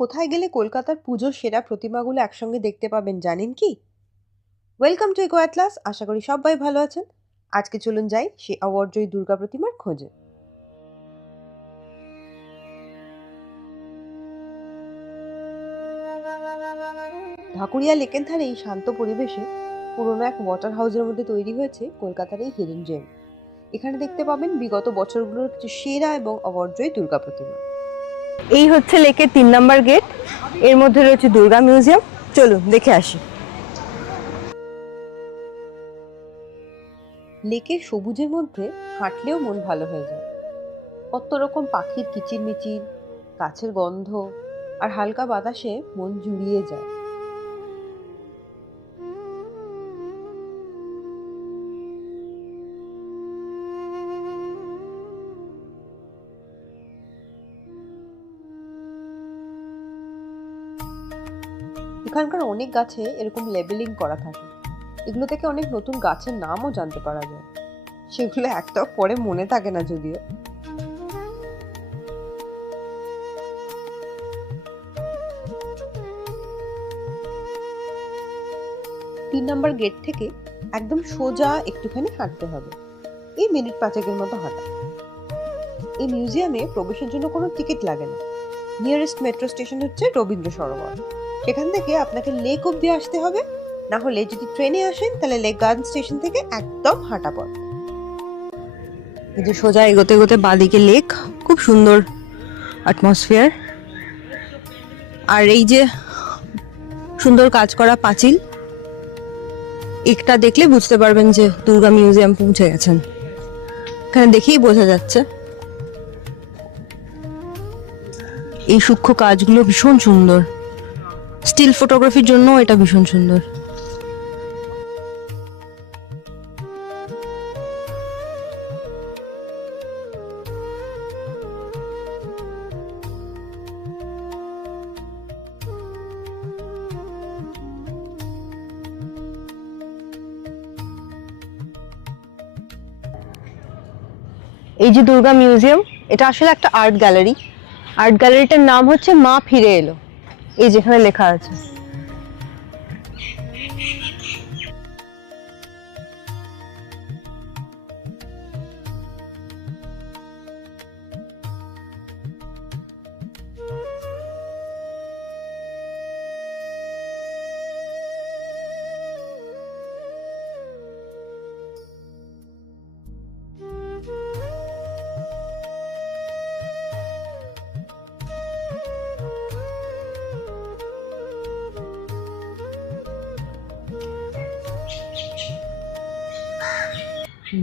কোথায় গেলে কলকাতার পুজোর সেরা প্রতিমাগুলো একসঙ্গে দেখতে পাবেন জানেন কি? Welcome to Eco Atlas. আশা করি সবাই ভালো আছেন। আজকে চলুন যাই সেই অ্যাওয়ার্ডজয়ী দুর্গা প্রতিমার খোঁজে। ঢাকুরিয়া লেকের ধারে এই শান্ত পরিবেশে পুরোনো এক ওয়াটার হাউসের মধ্যে তৈরি হয়েছে কলকাতার এই হিডেন জেম। এখানে দেখতে পাবেন বিগত বছরগুলোর কিছু সেরা এবং অ্যাওয়ার্ডজয়ী দুর্গা প্রতিমা। এই হচ্ছে লেকের 3 নম্বর গেট। এর মধ্যে রয়েছে দুর্গা মিউজিয়াম। চলুন দেখে আসি। লেকের সবুজের মধ্যে হাঁটলেও মন ভালো হয়ে যায়। কত রকম পাখির কিচিরমিচির, গাছের গন্ধ আর হালকা বাতাসে মন জুড়িয়ে যায়। এখানকার অনেক গাছে এরকম লেবেলিং করা থাকে। এগুলো থেকে অনেক নতুন গাছের নামও জানতে পারা যায়। সেগুলো একটাও পরে মনে থাকে না যদিও। 3 নম্বর গেট থেকে একদম সোজা একটুখানি হাঁটতে হবে। এই মিনিট 5 মতো হাঁটা। এই মিউজিয়ামে প্রবেশের জন্য কোনো টিকিট লাগে না। নিয়ারেস্ট মেট্রো স্টেশন হচ্ছে রবীন্দ্র সরোবর। সেখান থেকে আপনাকে লেক অব্দি আসতে হবে। না হলে যদি ট্রেনে আসেন তাহলে লেক গার্ডেন স্টেশন থেকে একদম হাঁটা পথ। এই যে সোজা এগোতে এগোতে বাঁদিকে লেক, খুব সুন্দর অ্যাটমসফিয়ার। আর এই যে সুন্দর কাজ করা পাঁচিল, একটা দেখলে বুঝতে পারবেন যে দুর্গা মিউজিয়াম পৌঁছে গেছেন। এখানে দেখেই বোঝা যাচ্ছে। এই সূক্ষ্ম কাজগুলো ভীষণ সুন্দর। স্টিল ফটোগ্রাফির জন্য এটা ভীষণ সুন্দর। এই যে দুর্গা মিউজিয়াম, এটা আসলে একটা আর্ট গ্যালারি। আর্ট গ্যালারিটার নাম হচ্ছে মা ফিরে এলো। এই যেখানে লেখা আছে।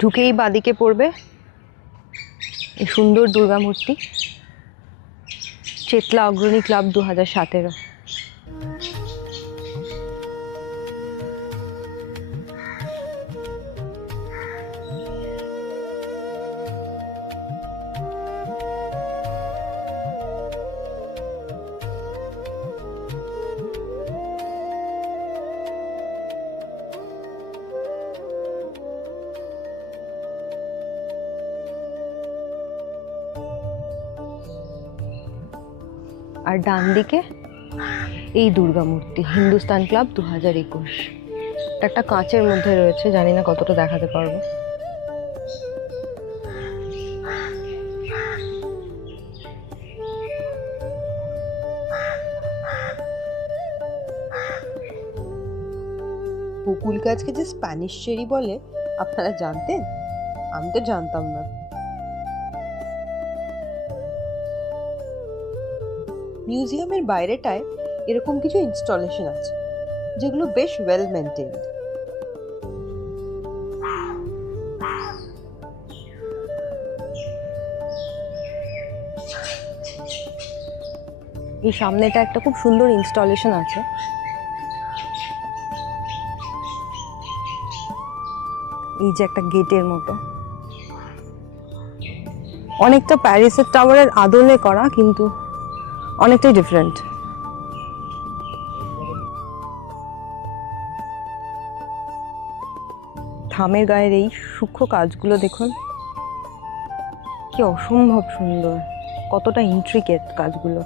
ঢুকেই বাদিকে পড়বে এই সুন্দর দুর্গা মূর্তি, চেতলা অগ্রণী ক্লাব 2017। আর ডান দিকে এই দুর্গা মূর্তি, হিন্দুস্তান ক্লাব 2021। একটা কাঁচের মধ্যে রয়েছে, জানি না কতটা দেখাতে পারবো। বকুল গাছকে যে স্প্যানিশ চেরি বলে আপনারা জানতেন? আমি তো জানতাম না। মিউজিয়ামের বাইরেটায় এরকম কিছু ইনস্টলেশন আছে যেগুলো বেশ ওয়েল মেনটেন্ড। এই সামনেটা একটা খুব সুন্দর ইনস্টলেশন আছে। এই যে একটা গেটের মতো, অনেকটা প্যারিসের টাওয়ারের আদলে করা, কিন্তু অনেকটাই ডিফারেন্ট। থামের গায়ের এই সূক্ষ্ম কাজগুলো দেখুন, কি অসম্ভব সুন্দর, কতটা ইন্ট্রিকেট কাজগুলো।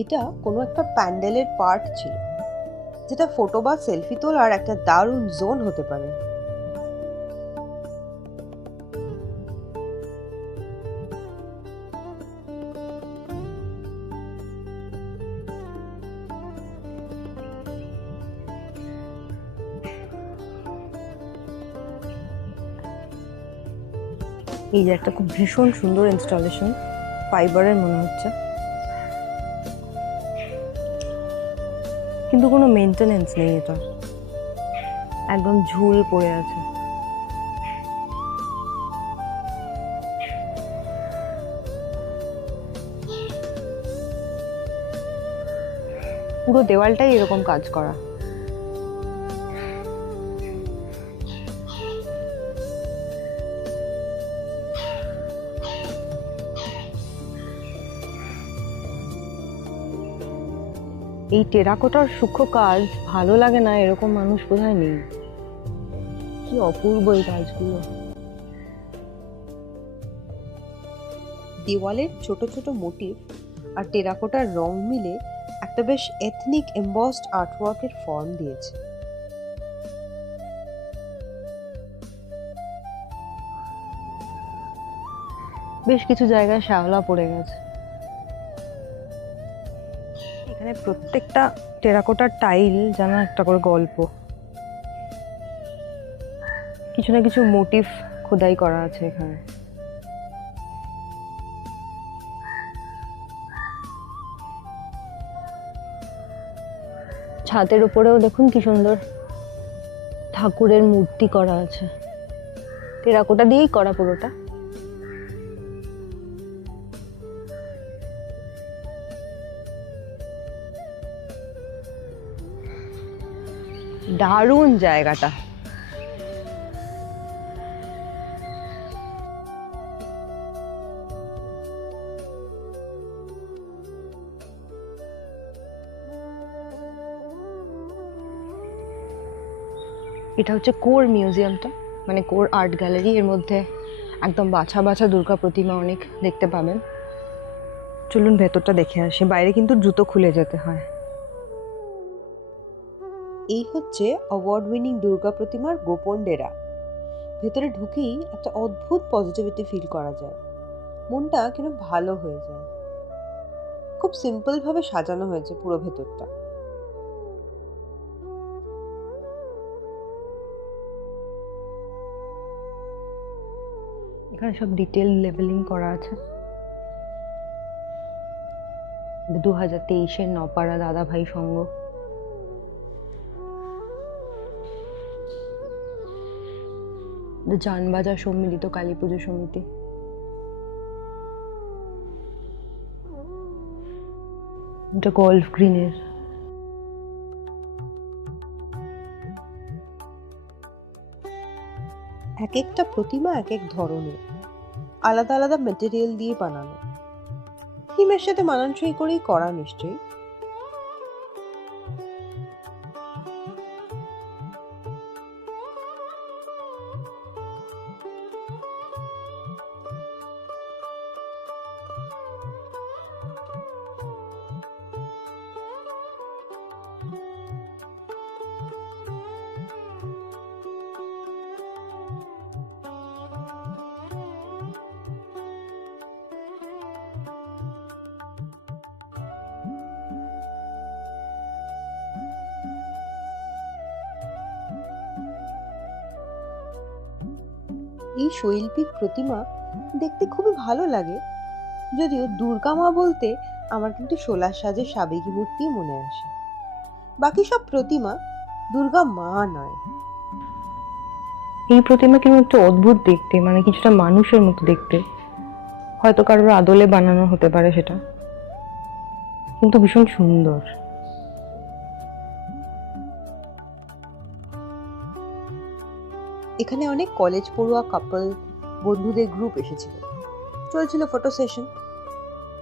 এটা কোনো একটা প্যান্ডেলের পার্ট ছিল, যেটা ফটো বা সেলফি তোলার একটা দারুণ জোন হতে পারে। এই যে একটা খুব ভীষণ সুন্দর ইনস্টলেশন, ফাইবারের মনে হচ্ছে, কিন্তু কোনো মেনটেনেন্স নেই, এটা একদম ঝুল পড়ে আছে। পুরো দেওয়ালটাই এরকম কাজ করা। এই টেরাকোটার সূক্ষ্ম কাজ ভালো লাগে না এরকম মানুষ বোধহয় নেই। কি অপূর্ব এই কাজগুলো। দেওয়ালের ছোট ছোট মোটিভ আর টেরাকোটার রং মিলে একটা বেশ এথনিক এমবসড আর্টওয়ার্কের ফর্ম দিয়েছে। বেশ কিছু জায়গায় শ্যাওলা পড়ে গেছে। এখানে প্রত্যেকটা টেরাকোটার টাইল যেন একটা করে গল্প, কিছু না কিছু মোটিভ খোদাই করা আছে এখানে। ছাদের উপরেও দেখুন কি সুন্দর ঠাকুরের মূর্তি করা আছে, টেরাকোটা দিয়েই করা পুরোটা। দারুণ জায়গাটা। এটা হচ্ছে কোর মিউজিয়ামটা, মানে কোর আর্ট গ্যালারি। এর মধ্যে একদম বাছা বাছা দুর্গা প্রতিমা অনেক দেখতে পাবেন। চলুন ভেতরটা দেখে আসি, বাইরে কিন্তু জুতো খুলে যেতে হয়। এই হচ্ছে অ্যাওয়ার্ড উইনিং দুর্গা প্রতিমার গোপন ডেরা। ভেতরে ঢুকেই একটা অদ্ভুত পজিটিভিটি ফিল করা যায়, মনটা কেন ভালো হয়ে যায়। খুব সিম্পল ভাবে সাজানো হয়েছে পুরো ভেতরটা। এখানে সব ডিটেল লেভেলিং করা আছে। 2023-এর নপাড়া দাদা ভাই সংঘ। জানবাজার সম্মিলিত কালী পুজো সমিতি। এটা গল্ফ গ্রিনের। এক একটা প্রতিমা এক এক ধরনের, আলাদা আলাদা মেটেরিয়াল দিয়ে বানানো। থিমের সাথে মানানসই করেই করা নিশ্চয়ই। এই শৈল্পিক প্রতিমা দেখতে খুবই ভালো লাগে, যদিও দুর্গা মা বলতে আমার কিন্তু সোলার সাজের সাবেকি মূর্তি মনে আসে। বাকি সব প্রতিমা দুর্গা মা নয়। এই প্রতিমা কিন্তু একটু অদ্ভুত দেখতে, মানে কিছুটা মানুষের মতো দেখতে। হয়তো কারোর আদলে বানানো হতে পারে সেটা, কিন্তু ভীষণ সুন্দর। এখানে অনেক কলেজ পড়ুয়া কাপল, বন্ধুদের গ্রুপ এসেছিল, চলছিল ফটো সেশন।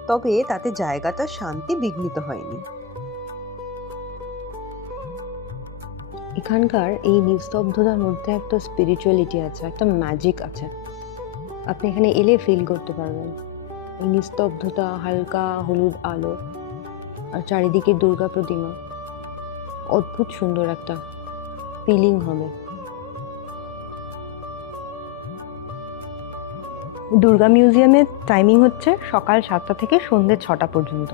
তবে তাতে জায়গাটা শান্তি বিঘ্নিত হয়নি। এখানকার এই নিস্তব্ধতার মধ্যে একটা স্পিরিচুয়ালিটি আছে, একটা ম্যাজিক আছে। আপনি এখানে এলে ফিল করতে পারবেন। এই নিস্তব্ধতা, হালকা হলুদ আলো, আর চারিদিকে দুর্গা প্রতিমা, অদ্ভুত সুন্দর একটা ফিলিং হবে। দুর্গা মিউজিয়ামের টাইমিং হচ্ছে সকাল 7টা থেকে সন্ধ্যে 6টা পর্যন্ত।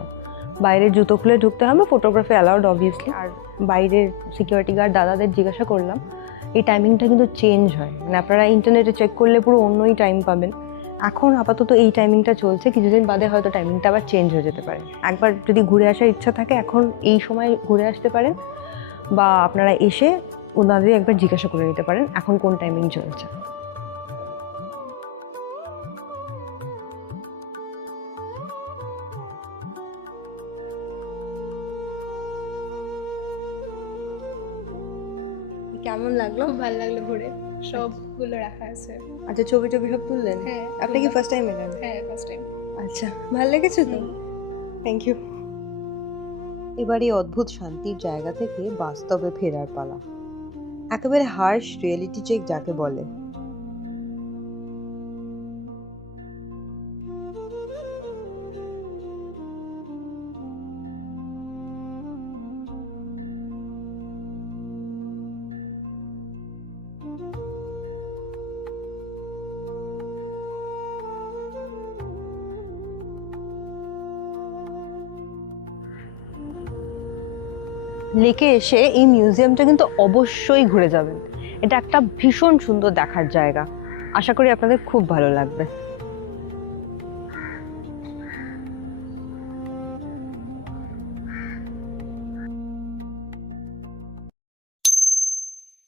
বাইরে জুতো খুলে ঢুকতে হবে, ফটোগ্রাফি অ্যালাউড অবভিয়াসলি। আর বাইরের সিকিউরিটি গার্ড দাদাদের জিজ্ঞাসা করলাম, এই টাইমিংটা কিন্তু চেঞ্জ হয়, মানে আপনারা ইন্টারনেটে চেক করলে পুরো অন্যই টাইম পাবেন। এখন আপাতত এই টাইমিংটা চলছে, কিছুদিন বাদে হয়তো টাইমিংটা আবার চেঞ্জ হয়ে যেতে পারে। একবার যদি ঘুরে আসার ইচ্ছা থাকে এখন এই সময় ঘুরে আসতে পারেন, বা আপনারা এসে ওনাদের একবার জিজ্ঞাসা করে নিতে পারেন এখন কোন টাইমিং চলছে। কেমন লাগলো? খুব ভালো লাগলো ঘুরে, সবগুলো রাখা আছে। আচ্ছা, ছবি টবি সব তুললেন? হ্যাঁ। আপনি কি ফার্স্ট টাইম এলেন? হ্যাঁ, ফার্স্ট টাইম। আচ্ছা, ভালো লেগেছে তো? Thank you. এবার এই অদ্ভুত শান্তির জায়গা থেকে বাস্তবে ফেরার পালা, একেবারে হার্শ রিয়েলিটি চেক যাকে বলে। লেকে এসে এই মিউজিয়ামটা কিন্তু অবশ্যই ঘুরে যাবেন। এটা একটা ভীষণ সুন্দর দেখার জায়গা, আশা করি আপনাদের খুব ভালো লাগবে।